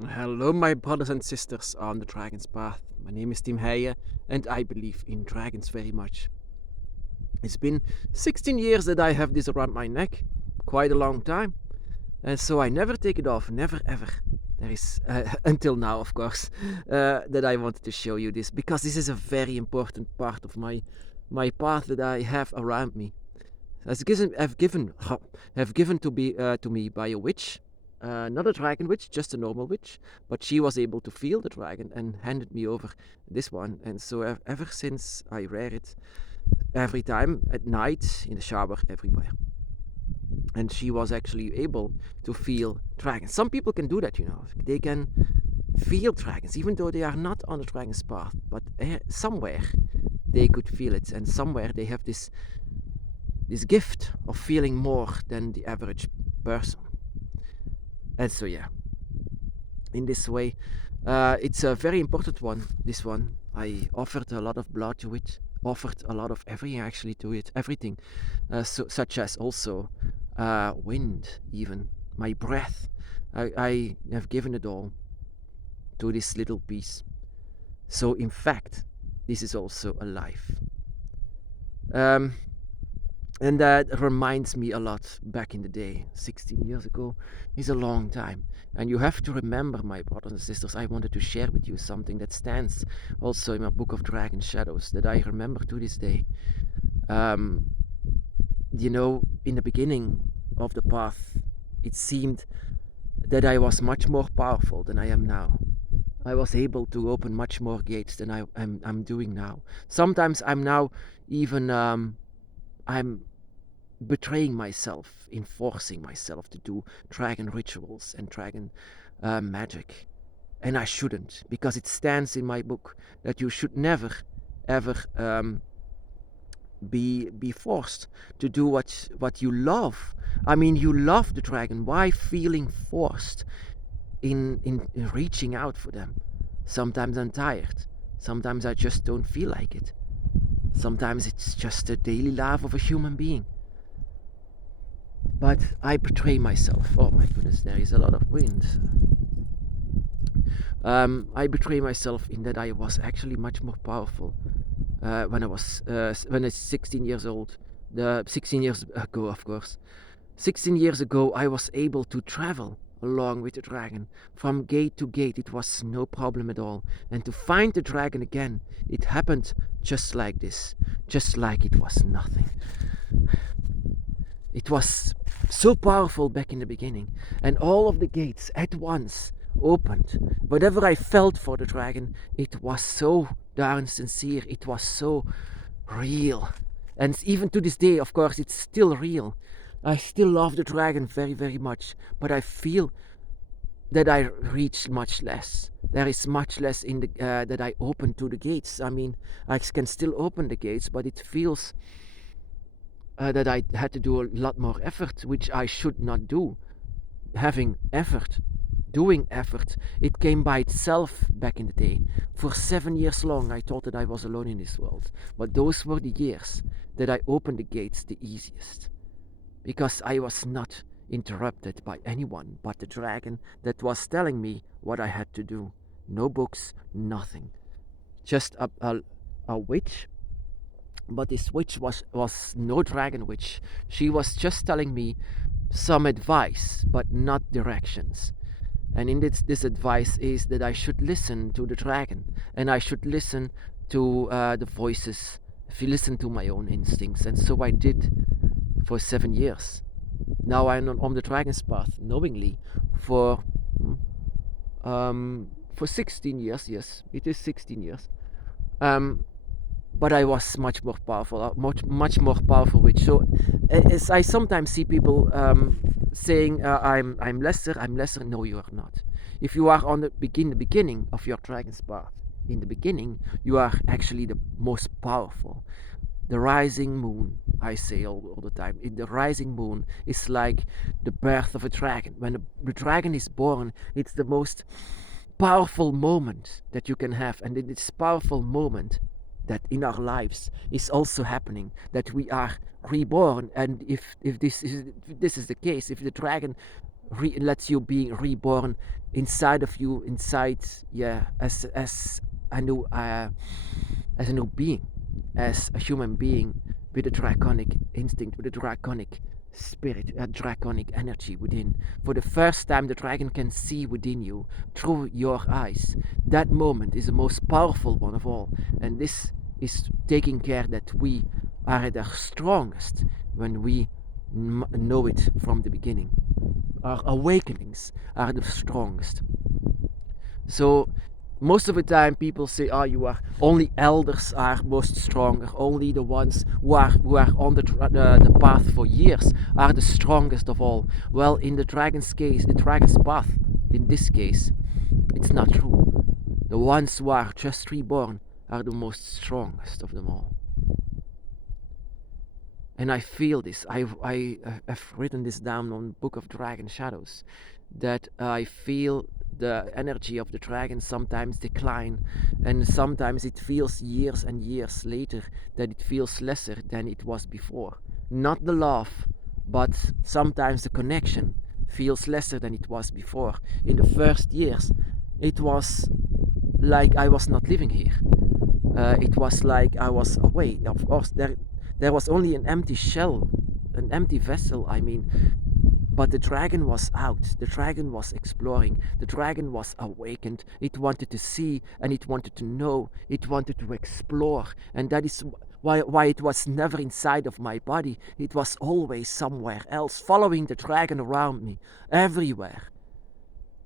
Hello, my brothers and sisters on the Dragon's Path. My name is Tim Heijen, and I believe in dragons very much. It's been 16 years that I have this around my neck, quite a long time, and so I never take it off, never ever. There is, until now, of course, that I wanted to show you this because this is a very important part of my path that I have around me. As given, have given to me by a witch, not a dragon witch, just a normal witch, but she was able to feel the dragon and handed me over this one. And so ever since I wear it every time at night, in the shower, everywhere. And she was actually able to feel dragons. Some people can do that, they can feel dragons, even though they are not on the dragon's path, but somewhere they could feel it, and somewhere they have this gift of feeling more than the average person. And so, yeah, in this way, it's a very important one. This one, I offered a lot of blood to it, offered a lot of everything actually to it, everything, such as also wind, even my breath. I have given it all to this little piece. So, in fact, this is also alive. And that reminds me a lot back in the day, 16 years ago is a long time. And you have to remember, my brothers and sisters, I wanted to share with you something that stands also in my book of Dragon Shadows that I remember to this day. In the beginning of the path, it seemed that I was much more powerful than I am now. I was able to open much more gates than I'm doing now. Sometimes I'm now even I'm betraying myself in forcing myself to do dragon rituals and dragon magic. And I shouldn't, because it stands in my book that you should never, ever be forced to do what you love. I mean, you love the dragon. Why feeling forced in reaching out for them? Sometimes I'm tired. Sometimes I just don't feel like it. Sometimes it's just the daily life of a human being. But I betray myself. Oh my goodness, there is a lot of wind. I betray myself in that I was actually much more powerful when I was 16 years old. 16 years ago, of course. 16 years ago, I was able to travel along with the dragon from gate to gate. It was no problem at all. And to find the dragon again, it happened just like this, just like it was nothing. It was so powerful back in the beginning, and all of the gates at once opened. Whatever I felt for the dragon, it was so darn sincere, it was so real. And even to this day, of course, it's still real. I still love the dragon very, very much, but I feel that I reach much less. There is much less in the that I open to the gates. I mean, I can still open the gates, but it feels that I had to do a lot more effort, which I should not do. Having effort, doing effort, it came by itself back in the day. For 7 years long, I thought that I was alone in this world. But those were the years that I opened the gates the easiest. Because I was not interrupted by anyone but the dragon that was telling me what I had to do. No books, nothing. Just a witch, but this witch was no dragon witch. She was just telling me some advice, but not directions. And in this advice is that I should listen to the dragon, and I should listen to the voices, if you listen to my own instincts. And so I did for 7 years. Now I'm on the dragon's path, knowingly, for 16 years. Yes, it is 16 years. But I was much more powerful, much more powerful witch. So, as I sometimes see people saying, "I'm lesser, I'm lesser." No, you are not. If you are on the beginning of your dragon's path, in the beginning, you are actually the most powerful. The rising moon, I say all the time. The rising moon is like the birth of a dragon. When the dragon is born, it's the most powerful moment that you can have, and in this powerful moment that in our lives is also happening, that we are reborn. And if this is the case, if the dragon lets you being reborn inside of you, inside, as a new being, as a human being with a draconic instinct, with a draconic spirit, a draconic energy within. For the first time, the dragon can see within you through your eyes. That moment is the most powerful one of all, and this is taking care that we are at our strongest when we know it from the beginning. Our awakenings are the strongest. So most of the time people say, you are only elders are most stronger, only the ones who are on the path for years are the strongest of all. Well, in the dragon's case, the dragon's path, in this case, it's not true. The ones who are just reborn are the most strongest of them all. And I feel this. I have written this down on Book of Dragon Shadows, that I feel the energy of the dragon sometimes decline, and sometimes it feels years and years later that it feels lesser than it was before. Not the love, but sometimes the connection feels lesser than it was before. In the first years, it was like I was not living here. It was like I was away. Of course, there was only an empty shell, an empty vessel, I mean. But the dragon was out, the dragon was exploring, the dragon was awakened. It wanted to see and it wanted to know, it wanted to explore. And that is why it was never inside of my body. It was always somewhere else, following the dragon around me, everywhere.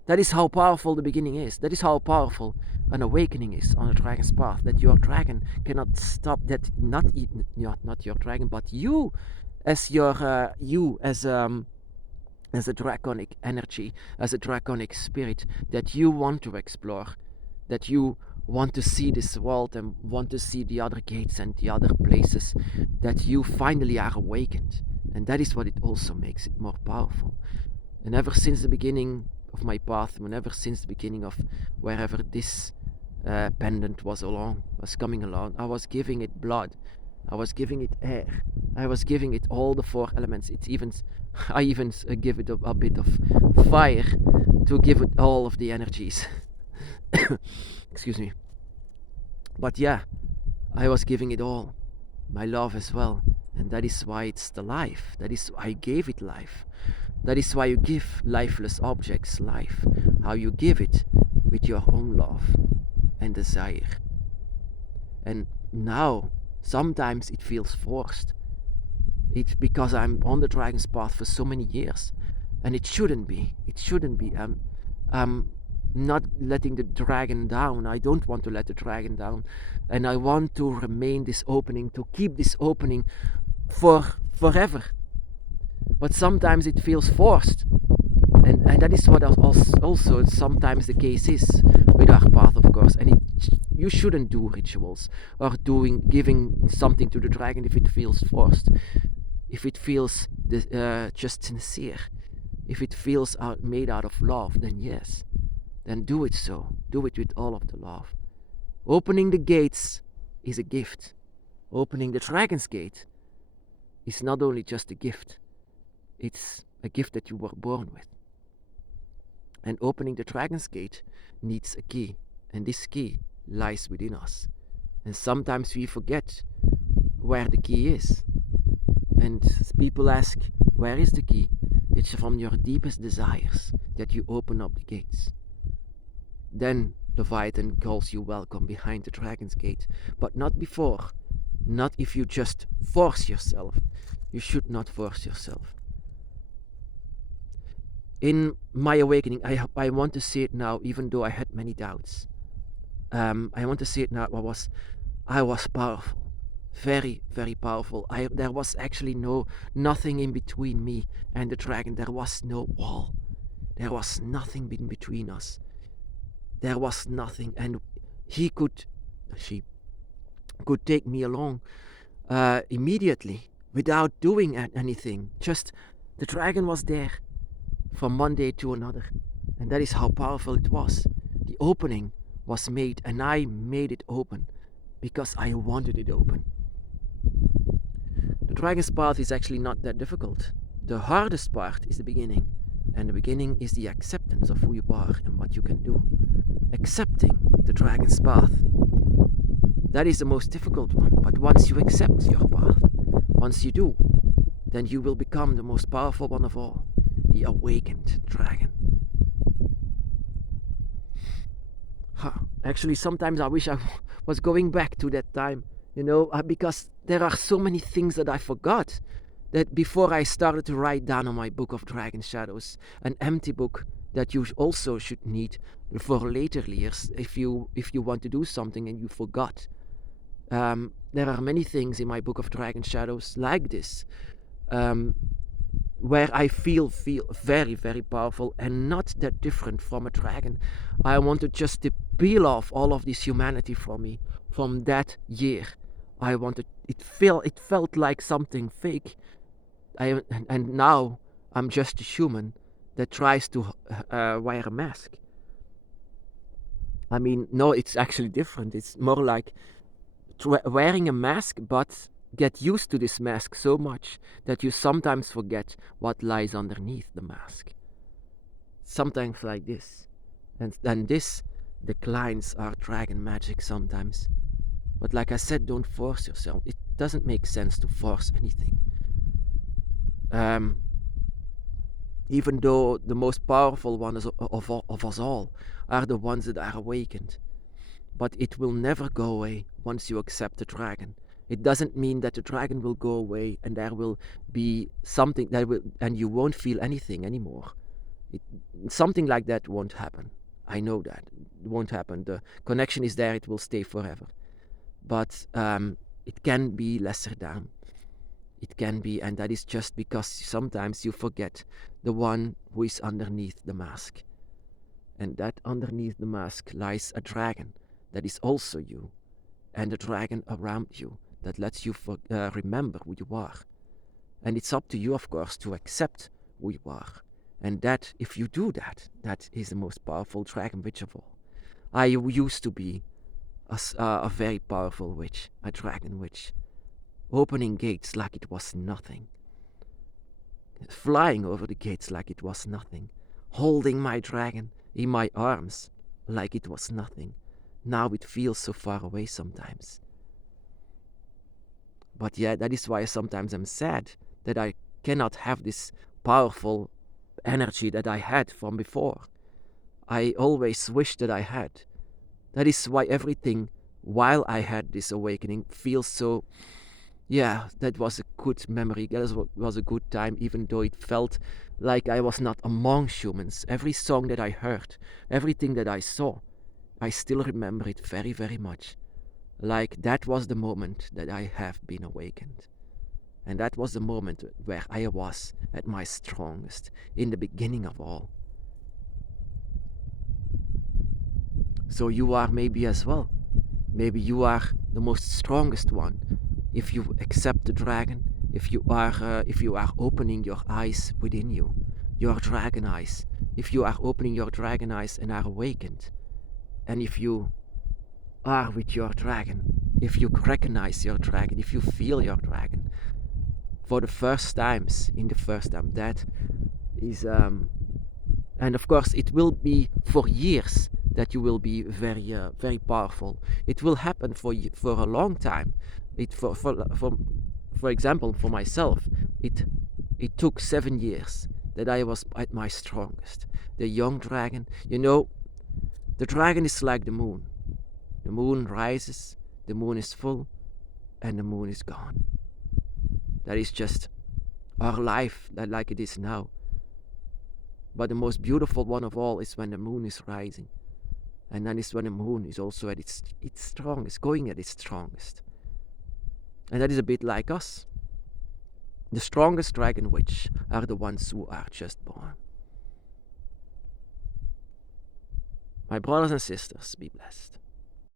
That is how powerful the beginning is. That is how powerful an awakening is on a dragon's path. That your dragon cannot stop. That not your dragon, but you, as a draconic energy, as a draconic spirit, that you want to explore, that you want to see this world and want to see the other gates and the other places, that you finally are awakened. And that is what it also makes it more powerful. And ever since the beginning of my path, whenever since the beginning of wherever this pendant was coming along, I was giving it blood, I was giving it air, I was giving it all the 4 elements. I even give it a bit of fire to give it all of the energies. Excuse me. But yeah, I was giving it all, my love as well. And that is why it's the life. That is why I gave it life. That is why you give lifeless objects life. How you give it with your own love and desire. And now, sometimes it feels forced. It's because I'm on the dragon's path for so many years. And it shouldn't be. It shouldn't be. I'm not letting the dragon down. I don't want to let the dragon down. And I want to remain this opening, to keep this opening for forever. But sometimes it feels forced. And that is what also sometimes the case is with our path, of course. And you shouldn't do rituals or giving something to the dragon if it feels forced. If it feels just sincere, if it feels made out of love, then yes, then do it so. Do it with all of the love. Opening the gates is a gift. Opening the dragon's gate is not only just a gift, it's a gift that you were born with. And opening the dragon's gate needs a key, and this key lies within us. And sometimes we forget where the key is. And people ask, where is the key? It's from your deepest desires that you open up the gates. Then Leviathan calls you welcome behind the dragon's gate, but not before. Not if you just force yourself. You should not force yourself. In my awakening, I want to say it now, even though I had many doubts. I want to say it now. I was powerful, very, very powerful. There was actually nothing in between me and the dragon. There was no wall. There was nothing in between us. There was nothing, and she could take me along immediately without doing anything. Just the dragon was there from one day to another, and that is how powerful it was. The opening was made, and I made it open because I wanted it open. The dragon's path is actually not that difficult. The hardest part is the beginning, And the beginning is the acceptance of who you are and what you can do. Accepting the dragon's path. That is the most difficult one. But once you accept your path, once you do, then you will become the most powerful one of all, the awakened dragon. Actually, sometimes I wish I was going back to that time, because there are so many things that I forgot. That before I started to write down on my book of Dragon Shadows, an empty book that you also should need for later years if you want to do something and you forgot. There are many things in my book of Dragon Shadows like this, where I feel very, very powerful and not that different from a dragon. I wanted just to peel off all of this humanity from me from that year. It felt like something fake. And now I'm just a human that tries to wear a mask. I mean, no, it's actually different. It's more like wearing a mask, but get used to this mask so much that you sometimes forget what lies underneath the mask. Sometimes like this. And this declines our dragon magic sometimes. But like I said, don't force yourself. It doesn't make sense to force anything. Even though the most powerful ones of us all are the ones that are awakened. But it will never go away once you accept the dragon. It doesn't mean that the dragon will go away and there will be something and you won't feel anything anymore. Something like that won't happen. I know that. It won't happen. The connection is there, it will stay forever. But it can be lesser down. It can be, and that is just because sometimes you forget the one who is underneath the mask. And that underneath the mask lies a dragon that is also you, and a dragon around you that lets you remember who you are. And it's up to you, of course, to accept who you are. And that, if you do that, that is the most powerful dragon witch of all. I used to be a very powerful witch, a dragon witch. Opening gates like it was nothing. Flying over the gates like it was nothing. Holding my dragon in my arms like it was nothing. Now it feels so far away sometimes. But yeah, that is why sometimes I'm sad that I cannot have this powerful energy that I had from before. I always wished that I had. That is why everything while I had this awakening feels so... Yeah, that was a good memory. That was a good time, even though it felt like I was not among humans. Every song that I heard, everything that I saw, I still remember it very, very much. Like that was the moment that I have been awakened. And that was the moment where I was at my strongest, in the beginning of all. So you are maybe as well. Maybe you are the most strongest one. If you accept the dragon, if you are opening your eyes within you, your dragon eyes, if you are opening your dragon eyes and are awakened, and if you are with your dragon, if you recognize your dragon, if you feel your dragon, for the first time, that is, and of course it will be for years that you will be very, very powerful. It will happen for a long time. For example, for myself, it took 7 years that I was at my strongest. The young dragon, the dragon is like the moon. The moon rises, the moon is full, and the moon is gone. That is just our life, like it is now. But the most beautiful one of all is when the moon is rising. And then is when the moon is also at its strongest, going at its strongest. And that is a bit like us. The strongest dragon witch are the ones who are just born. My brothers and sisters, be blessed.